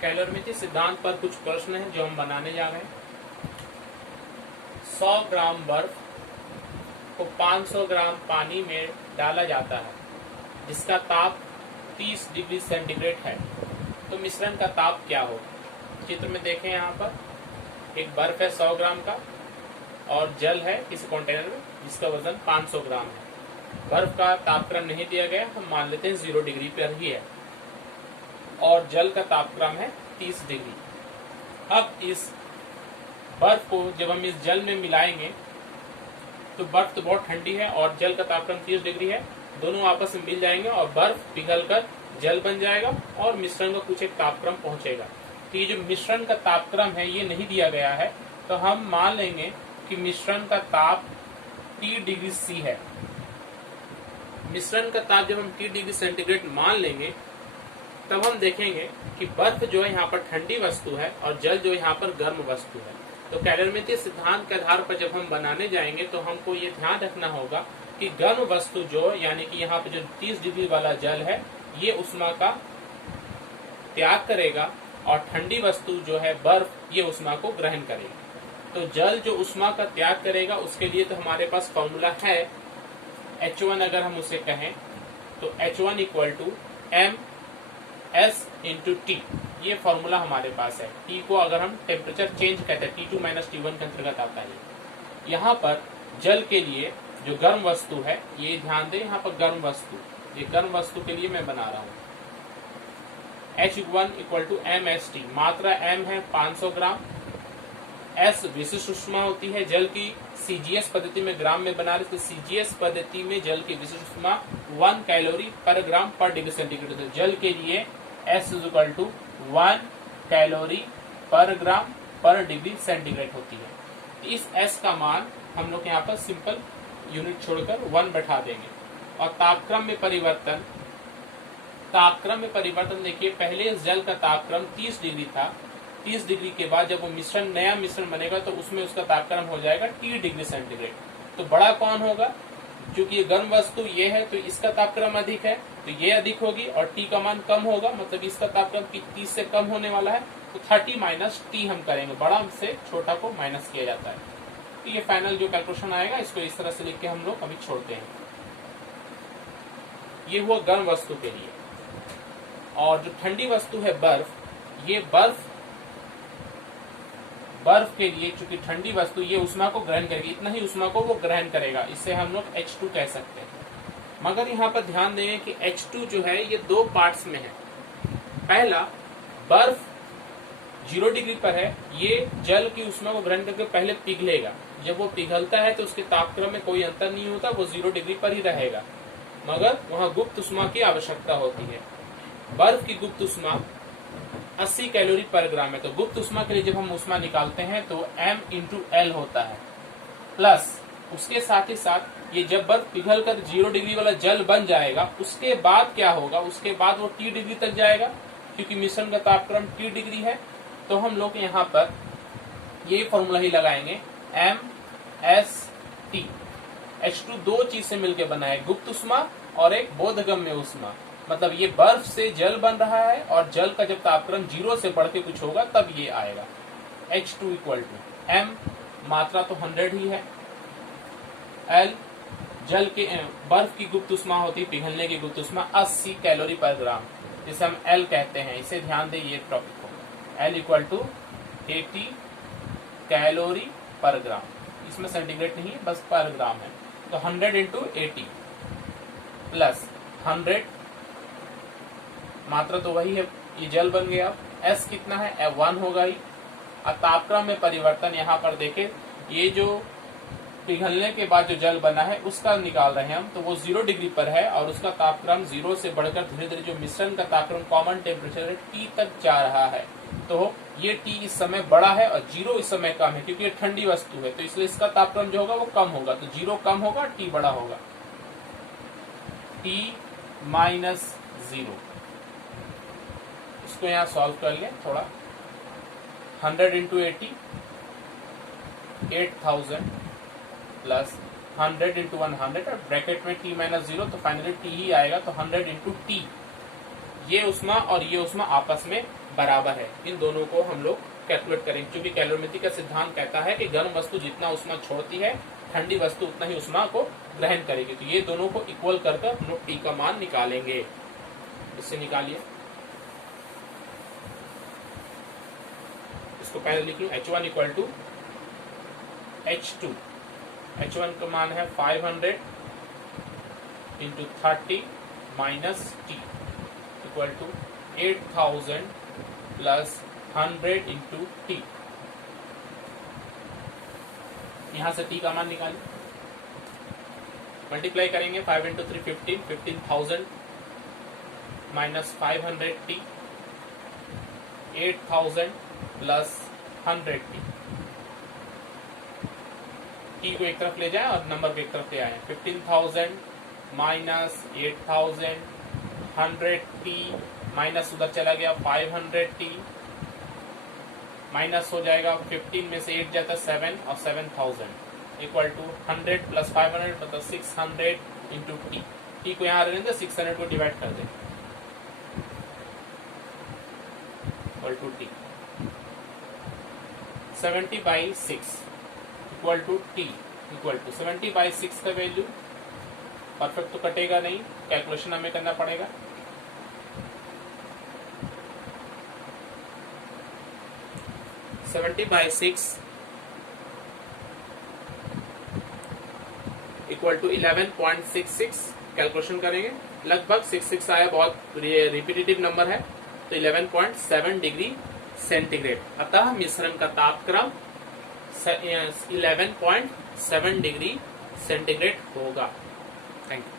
Calorimetry सिद्धांत पर कुछ प्रश्न हैं जो हम बनाने जा रहे हैं। 100 ग्राम बर्फ को 500 ग्राम पानी में डाला जाता है जिसका ताप 30 डिग्री सेंटीग्रेड है, तो मिश्रण का ताप क्या होगा। चित्र में देखें, यहाँ पर एक बर्फ है 100 ग्राम का और जल है किसी कंटेनर में जिसका वजन 500 ग्राम है। बर्फ का तापक्रम नहीं दिया गया, हम मान लेते हैं 0 डिग्री पर ही है और जल का तापक्रम है 30 डिग्री। अब इस बर्फ को जब हम इस जल में मिलाएंगे तो बर्फ तो बहुत ठंडी है और जल का तापक्रम 30 डिग्री है, दोनों आपस में मिल जाएंगे और बर्फ पिघलकर जल बन जाएगा और मिश्रण का कुछ एक तापक्रम पहुंचेगा। तो ये जो मिश्रण का तापक्रम है ये नहीं दिया गया है, तो हम मान लेंगे कि मिश्रण का ताप T डिग्री C है। मिश्रण का ताप जब हम T डिग्री सेंटीग्रेड मान लेंगे तब हम देखेंगे कि बर्फ जो है यहाँ पर ठंडी वस्तु है और जल जो यहाँ पर गर्म वस्तु है। तो कैलोरीमेट्री सिद्धांत के आधार पर जब हम बनाने जाएंगे तो हमको ये ध्यान रखना होगा कि गर्म वस्तु जो यानी कि यहाँ पे जो 30 डिग्री वाला जल है ये उष्मा का त्याग करेगा और ठंडी वस्तु जो है बर्फ ये उष्मा को ग्रहण करेगी। तो जल जो उष्मा का त्याग करेगा उसके लिए तो हमारे पास फॉर्मूला है H1, अगर हम उसे कहें तो H1 equal to MS into T, ये फॉर्मूला हमारे पास है। T को अगर हम टेम्परेचर चेंज कहते हैं T2 माइनस T1 के अंतर्गत आता है। यहाँ पर जल के लिए जो गर्म वस्तु है, ये ध्यान दें, यहाँ पर गर्म वस्तु, ये गर्म वस्तु के लिए मैं बना रहा हूँ। H1 इक्वल टू MST, मात्रा M है 500 ग्राम, S विशिष्ट उष्मा होती है जल की। CGS पद्धति में ग्राम में बना रहे थे, CGS पद्धति में जल की विशिष्ट उष्मा 1 कैलोरी पर ग्राम पर डिग्री सेंटीग्रेड है। जल के लिए S इक्वल टू 1 कैलोरी पर ग्राम पर डिग्री सेंटीग्रेड होती है। इस S का मान हम लोग यहाँ पर सिंपल यूनिट छोड़कर 1 बैठा देंगे। और तापक्रम में परिवर्तन देखिए, पहले इस जल का तापक्रम 30 डिग्री था। 30 डिग्री के बाद जब वो नया मिश्रण बनेगा तो उसमें उसका तापक्रम हो जाएगा T डिग्री सेंटीग्रेड। तो बड़ा कौन होगा, क्योंकि ये गर्म वस्तु ये है तो इसका तापक्रम अधिक है तो ये अधिक होगी और T का मान कम होगा, मतलब इसका तापक्रम 30 से कम होने वाला है। तो 30 माइनस T हम करेंगे, बड़ा से छोटा को माइनस किया जाता है। तो ये फाइनल जो कैलकुलेशन आएगा इसको इस तरह से लिख के हम लोग अभी छोड़ते हैं। ये हुआ गर्म वस्तु के लिए। और जो ठंडी वस्तु है बर्फ, ये बर्फ के लिए चूंकि ठंडी वस्तु ये उष्मा को ग्रहण करेगी, इतना ही उष्मा को वो ग्रहण करेगा, इससे हम लोग H2 कह सकते हैं। मगर यहाँ पर ध्यान देंगे कि H2 जो है ये 2 पार्ट्स में है। पहला, बर्फ 0 डिग्री पर है, ये जल की उष्मा को ग्रहण करके पहले पिघलेगा। जब वो पिघलता है तो उसके तापक्रम में कोई अंतर नहीं होता, वो 0 डिग्री पर ही रहेगा, मगर वहाँ गुप्त उष्मा की आवश्यकता होती है। बर्फ की गुप्त उष्मा 80 कैलोरी पर ग्राम है। तो गुप्त उष्मा के लिए जब हम उष्मा निकालते हैं तो M इंटू L होता है, प्लस उसके साथ ही साथ ये जब बर्फ पिघल कर 0 डिग्री वाला जल बन जाएगा उसके बाद क्या होगा, उसके बाद वो T डिग्री तक जाएगा, क्योंकि मिश्रण का तापक्रम T डिग्री है। तो हम लोग यहाँ पर ये फॉर्मूला ही लगाएंगे MST। H2 दो चीज से मिलकर बना है, गुप्त उष्मा और एक बोधगम्य उष्मा। मतलब ये बर्फ से जल बन रहा है और जल का जब तापक्रम 0 से बढ़ के कुछ होगा तब ये आएगा। H2 इक्वल टू M, मात्रा तो 100 ही है, L जल के बर्फ की गुप्त उष्मा होती है, पिघलने की गुप्त उष्मा 80 कैलोरी पर ग्राम, जिसे हम L कहते हैं। इसे ध्यान दें, ये टॉपिक होगा। L इक्वल टू 80 कैलोरी पर ग्राम, इसमें सेंटीग्रेड नहीं है, बस पर ग्राम है। तो 100 इंटू 80 प्लस 100, मात्रा तो वही है, ये जल बन गया। S कितना है, 1 होगा ही। और तापक्रम में परिवर्तन यहाँ पर देखें, ये जो पिघलने के बाद जो जल बना है उसका निकाल रहे हैं हम, तो वो 0 डिग्री पर है और उसका तापक्रम 0 से बढ़कर धीरे धीरे जो मिश्रण का तापक्रम कॉमन टेम्परेचर है T तक जा रहा है। तो ये T इस समय बड़ा है और 0 इस समय कम है, क्योंकि ये ठंडी वस्तु है तो इसलिए इसका तापक्रम जो होगा वो कम होगा। तो 0 कम होगा, T बड़ा होगा, T माइनस 0। इसको यहाँ सॉल्व कर लें थोड़ा। 100 इंटू 80 8000 प्लस 100 इंटू 100 और ब्रैकेट में T माइनस 0, तो फाइनली T ही आएगा। तो 100 इंटू T, ये उष्मा और ये उष्मा आपस में बराबर है। इन दोनों को हम लोग कैलकुलेट करेंगे, क्योंकि कैलोरीमेट्री का सिद्धांत कहता है कि गर्म वस्तु जितना उष्मा छोड़ती है, ठंडी वस्तु उतना ही उष्मा को ग्रहण करेगी। तो ये दोनों को इक्वल कर हम लोग टी का मान निकालेंगे। इससे निकालिए, इसको पहले लिख लूं, H1 equal to H2। H1 का मान है 500 into 30 minus T equal to 8000 plus 100 into T. यहां से टी का मान निकालें, मल्टीप्लाई करेंगे 5 into 3 15, 15,000 minus 500 T, 8000 plus 100 T. T को एक तरफ ले जाए और नंबर को एक तरफ ले आए। 15,000 माइनस 8000, 100 टी माइनस उधर चला गया 500 टी, माइनस हो जाएगा 15 में से 8 जाता है 7 और 7000 इक्वल टू 100 प्लस 500 मतलब 600 इंटू टी। टी को यहाँ रहने दे, 600 को डिवाइड कर दे equal to T. 70/6 equal to T equal to 70/6 का वैल्यू परफेक्ट तो कटेगा नहीं, कैलकुलेशन हमें करना पड़ेगा। इक्वल टू 11.66 कैलकुलेशन करेंगे, लगभग 66 आया, बहुत रिपीटेटिव नंबर है, तो 11.7 डिग्री सेंटीग्रेड। अतः मिश्रण का तापक्रम 11.7 डिग्री सेंटीग्रेड होगा। Thank you.